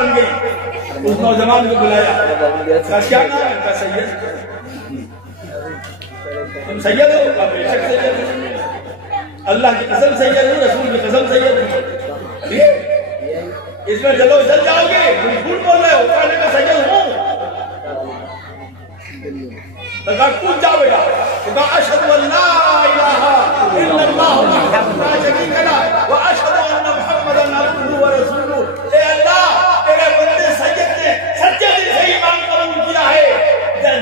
बन गई। उस नौजवान को बुलाया, क्या नाम है? क्या सैयद? तुम सैयद हो? बेशक सैयद हो, अल्लाह की कसम सैयद हो, रसूल की कसम सैयद हो। इसमें जलो जल जाओगे, तुम झूठ बोल रहे हो। कहने का सैयद हूँ, कूद जाओ बेटा। अशहदु अल्ला इलाहा इल्लल्लाह वहदहु ला शरीका लह व अशहदु अन्ना मुहम्मदन अब्दुहु व रसूलुहु। ए अल्लाह, तेरे बंदे सैयद ने सच्चे दिल से ईमान कबूल किया है।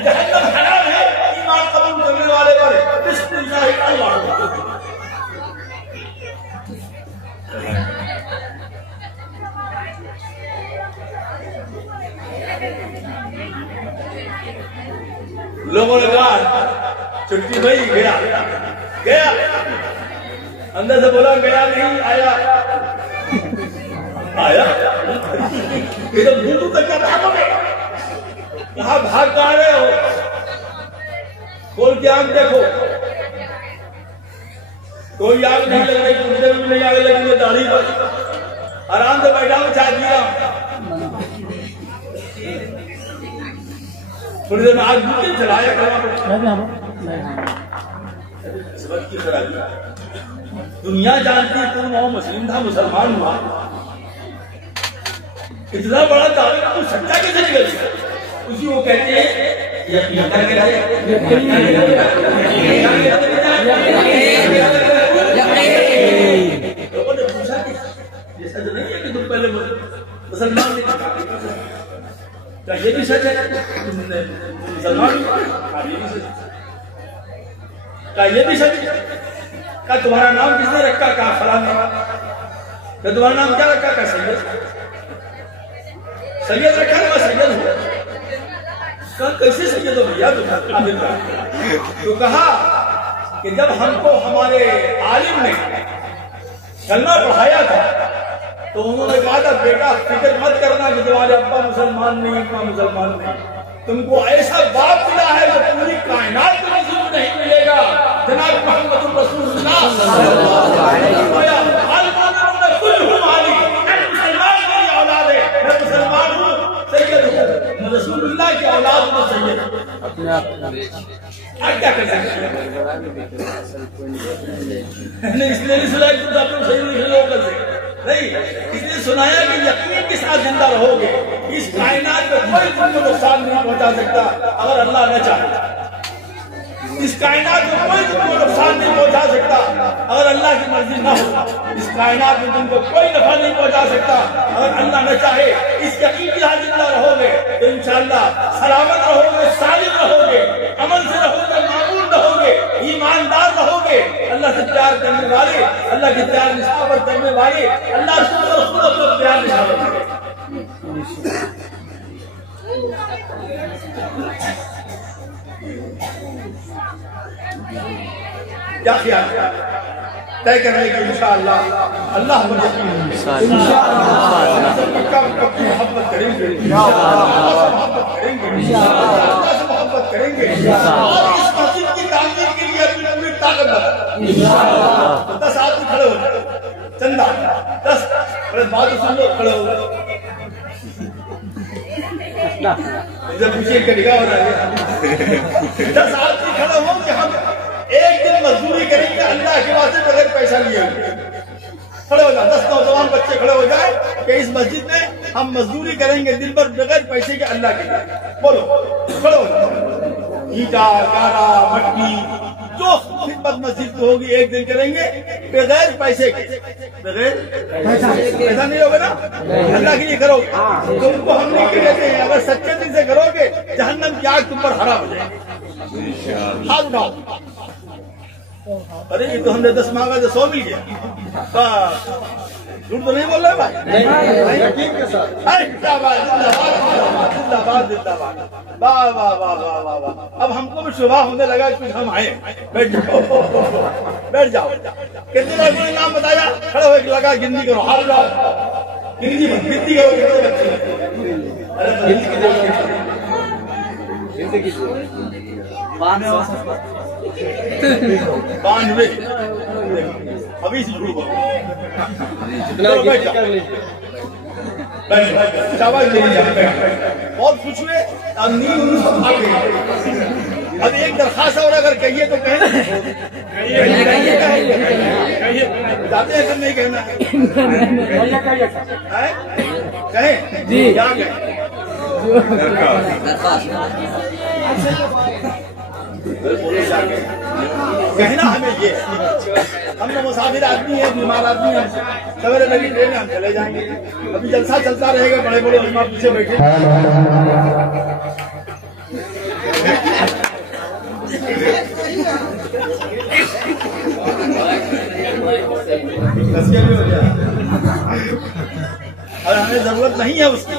जहन्नम हराम है ईमान कबूल करने वाले पर। बिस्मिल्लाह अल्लाह। लोगों ने कहा छुट्टी भाई, गया गया, अंदर से बोला गया नहीं, आया आया। एकदम दूर तक क्या भागोगे? कहाँ भाग कहाँ रहे हो? खोल के आग देखो, कोई आग नहीं लग रही, कुत्ते में नहीं आग लगी, दाढ़ी पर आराम से बैठा हूँ, चाय पी रहा हूँ। थोड़ी देर में आग बुझ चलाया सबक की खराबी। दुनिया जानती है तुम वो मुस्लिम था, मुसलमान हुआ, इतना बड़ा दावे का तू सच्चा कैसे निकल गया? उसी को कहते हैं लोगों ने पूछा कि ऐसा तो नहीं है कि तुम पहले मुसलमान थे, क्या ये भी सच है? तुमने मुसलमान क्या ये भी सच है? क्या तुम्हारा नाम किसने रखा? कहा फलाना। क्या तुम्हारा नाम क्या रखा? क्या सैयद? सैयद रखा ना, सैयद हो। क्या कैसे सैयद हो भैया तुम? तो कहा कि जब हमको हमारे आलिम ने कलमा पढ़ाया था तो उन्होंने कहा था बेटा फिक्र मत करना कि तुम्हारे अब्बा मुसलमान नहीं, अब्बा मुसलमान नहीं, तुमको ऐसा बाप मिला है जो पूरी कायनात में मौजूद नहीं मिलेगा। जनाब मोहम्मद रसूलुल्लाह सल्लल्लाहु अलैहि वसल्लम मुसलमान की औलाद है, मैं मुसलमान हूँ, सैयद हूँ, रसूलुल्लाह की औलाद में सैयद क्या कर सकते? इसलिए नहीं सुना कि तुम अपने सही नहीं, इसलिए सुनाया कि यकीन के साथ जिंदा रहोगे। इस कायनात में कोई तुमको नुकसान नहीं पहुंचा सकता अगर अल्लाह न चाहे। इस कायनात में कोई तुमको नुकसान नहीं पहुंचा सकता अगर अल्लाह की मर्जी ना हो। इस कायनात में तुमको कोई नफा नहीं पहुंचा सकता अगर अल्लाह न चाहे। इस यकीन के साथ जिंदा रहोगे तो इंशाअल्लाह सलामत रहोगे, सालिम रहोगे, अमल से रहोगे, मामूल रहोगे, ईमानदार रहोगे, अल्लाह से प्यार करने वाले, अल्लाह के प्यार निशावर करने वाले, अल्लाह से खुद अपना प्यार निशावर करें। क्या ख्याल तय करने की इंशाअल्लाह अल्लाह मोहब्बत करेंगे, मोहब्बत करेंगे और इस मस्जिद की तामीर के लिए अपनी पूरी ताकत लगाएंगे। 10 आदमी खड़े हो जाए, चंदा 10 बात सुन लो, खड़े हो जब पीछे कटिका हो रहा है। 10 आदमी खड़े हो कि हम एक दिन मजदूरी करेंगे अल्लाह के वास्ते बगैर पैसा लिए। खड़े हो जाए, 10 नौजवान बच्चे खड़े हो जाए कि इस मस्जिद में हम मजदूरी करेंगे दिन भर बगैर पैसे के अल्लाह के लिए। बोलो, खड़े हो जाए। ईटा, गारा, मट्टी जो खिदमत मस्जिद की होगी एक दिन करेंगे बगैर पैसे के। बगैर पैसा नहीं होगा ना, अल्लाह के लिए करोगे। तुमको हम नहीं कहते हैं, अगर सच्चे दिल से करोगे जहन्नम की आग तुम पर हरा हो जाएगी। हाथ उठाओ। अरे ये तो हमने 10 मांगा तो 100 मिल गया। झूठ तो नहीं बोल रहे भाई? यकीन के साथ। जिंदाबाद जिंदाबाद जिंदाबाद जिंदाबाद। वाह वाह वाह वाह वाह वाह। अब हमको भी शुभा होने लगा कि हम आए। बैठ जाओ, बैठ जाओ। कितने लोगों ने नाम बताया? खड़े हो लगा गिनती करो, हाथ जाओ, गिनती करो कितने बच्चे। 92 अभी से शुरू कर लीजिए। शाबाश मेरी जान पे बहुत खुश हुए। अब नींद उन्हें सब भाग गई। अब एक दरखास्त और अगर कहिए तो कहें जाते हैं नहीं कहना कहें जी क्या कहना हमें ये हम तो मुसाफिर आदमी है, बीमार आदमी है, सवेरे मेरी ट्रेन में हम चले जाएंगे। अभी जलसा चलता रहेगा, बड़े बड़े उलमा पीछे बैठे। और हमें जरूरत नहीं है उसकी।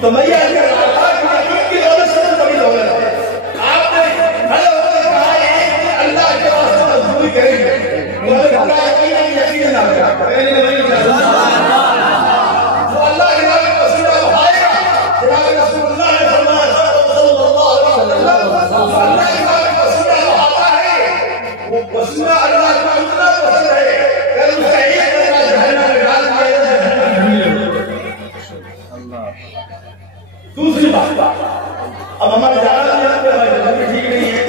तो मैं ये की दौलत से बड़ी दौलत है। आपने खड़े होकर कहा है कि अल्लाह के वास्ते मजदूरी करेंगे, तो यकीन ना तो अल्लाह के नाम का वसीला उठाएगा। जनाब रसूलुल्लाह ने फरमाया सल्लल्लाहु अलैहि वसल्लम अल्लाह के नाम का वसीला उठाता है, वो वसीला अल्लाह का इतना पसंद है कि उसका एक बंदा जहन्नम में डाल दिया जाए। दूसरी बात, अब हमारे जाना ठीक नहीं है,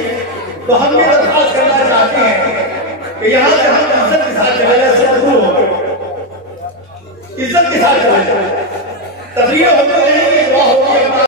तो हम भी दरखास्त करना चाहते हैं कि यहाँ से हम इज्जत के साथ चले जाए, इज्जत के साथ चले जाए, तकरीर